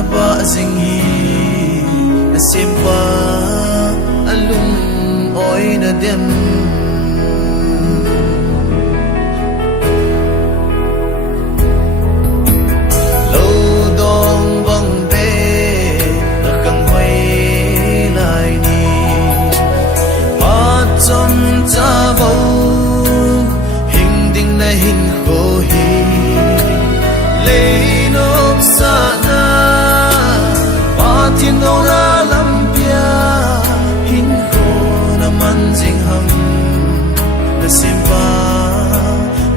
na ba zing hi na simpa alum oi na dem lo dong bang be na kang hoy lai ni at som cha bo hình ding na hin ko hi le sana pa thiên ngô ra lâm pia hin ko na man jing ham na simpa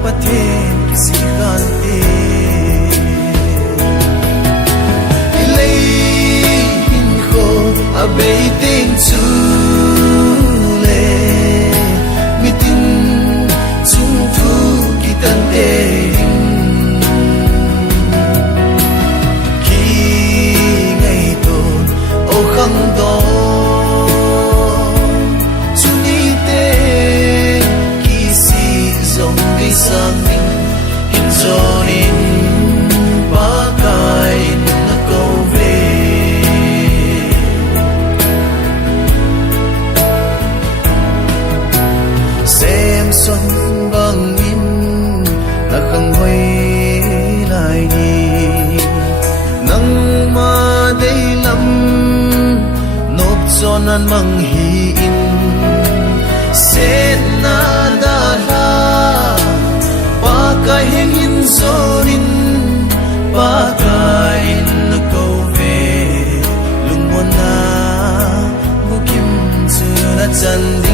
pathen kisi gan te le hin ko abei ting chu le mitin chung thu kitan te sang mình hình cho đến ba cái nó câu về xem xuân bằng in là khăng huy lại đi nắng mà đây lắm nộp cho nan mang hi in sẽ na đa cái heng in zorin ba cái nó câu về lung mona bu kim chưa đã chân đi